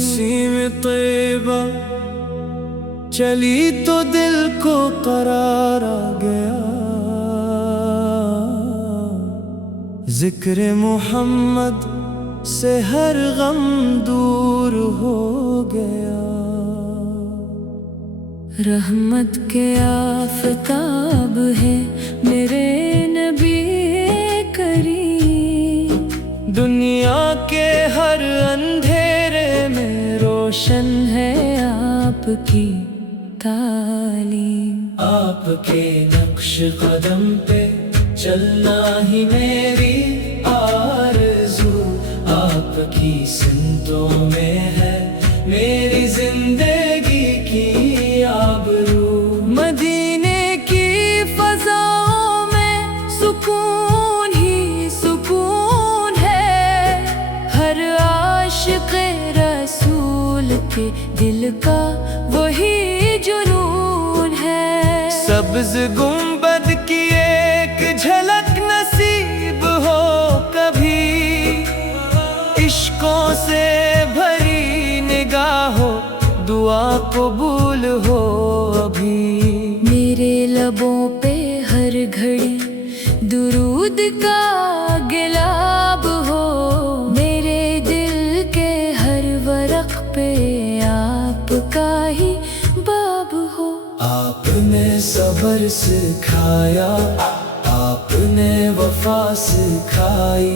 नसीम तैयबा चली तो दिल को करार आ गया, जिक्र मोहम्मद से हर गम दूर हो गया। रहमत के आफताब है मेरे नबी करीम, दुनिया के हर अंधेरे में रोशन है आपकी तालीम। आपके नक्श कदम पे चलना ही मेरी आरज़ू, आपकी सिमतों में है मेरी जिंदगी की आबरू। मदीने की फज़ाओं में सुकून ही सुकून है, हर आशिक़ रसूल के दिल का वही जुनून है। सब्ज़ गुंबद की एक झलक नसीब हो कभी, इश्कों से भरी निगाहों दुआ कबूल हो अभी। मेरे लबों पे हर घड़ी दुरूद का गिलाब हो, मेरे दिल के हर वरक पे आपका ही बाब हो। आपने सब्र सिखाया, आपने वफा सिखाई,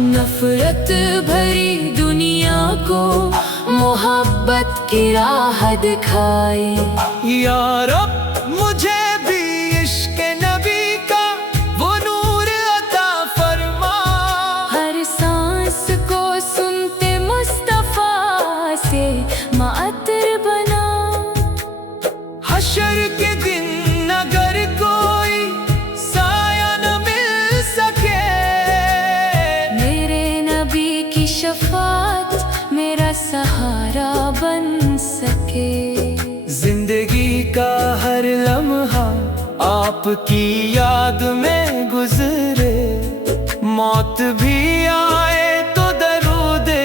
नफरत भरी दुनिया को मोहब्बत की राह दिखाई। या रब मुझे भी इश्क नबी का वो नूर अता फरमा, हर सांस को सुनते मुस्तफा से मातर बना। हशर के दिन अगर कोई साया न मिल सके, मेरे नबी की शफात मेरा सहारा बन सके। जिंदगी का हर लम्हा आपकी याद में गुजरे, मौत भी आए तो दरूदे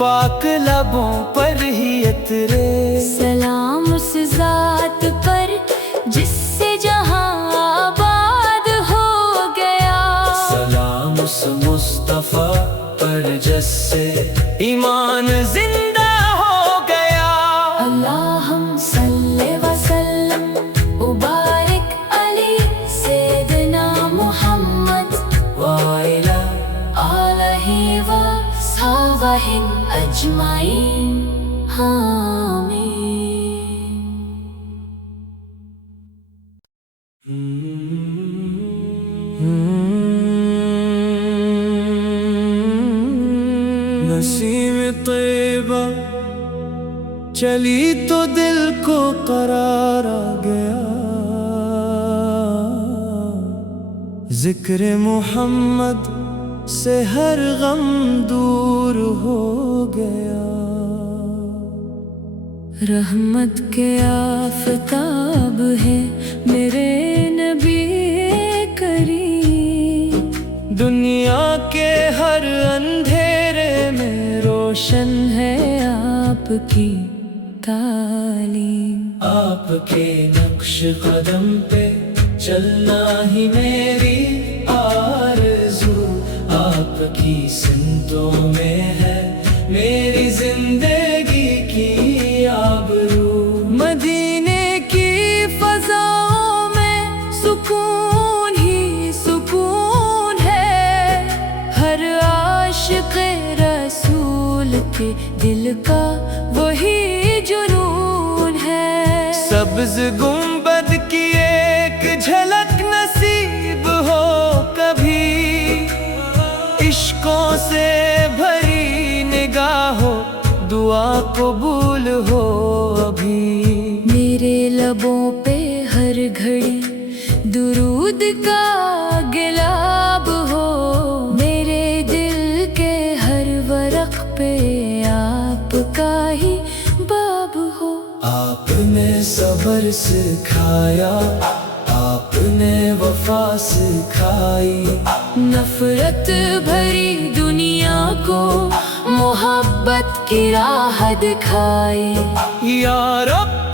पाक लबों पर ही उतरे। सलाम उस जात पर जिससे जहां आबाद हो गया, सलाम उस मुस्तफा पर जिससे ईमान जिंदा हो गया। अल्लाहुम्मा सल्ली व सल्लम उबारिक अली सैयदना मुहम्मद व अला आलिहि व सहाबिहि अजमाइन। आमीन। नसीम तैयबा चली तो दिल को करार आ गया, जिक्र मोहम्मद से हर गम दूर हो गया। रहमत के आफताब है मेरे नबी करीम, दुनिया के हर अंधेरे में रोशन है आपकी तालीम। आपके नक्श कदम पे चलना ही मेरी आरज़ू, आपकी सिमतों में है मेरी जिंदगी की आबरू। मदीने की फज़ाओं में सुकून ही सुकून है, हर आशिक़ रसूल के दिल का वही जुनून है। सब्ज़ गुंबद की एक झलक नसीब हो कभी, इश्कों से भरी निगाहों दुआ कबूल हो अभी। मेरे लबों पे हर घड़ी दुरूद का गिलाब हो, मेरे दिल के हर वरक पे आपका ही बाब हो। आपने सब्र सिखाया, आपने वफा सिखाई, नफरत भरी दुनिया को محبت کی راہ دکھائے۔ یا رب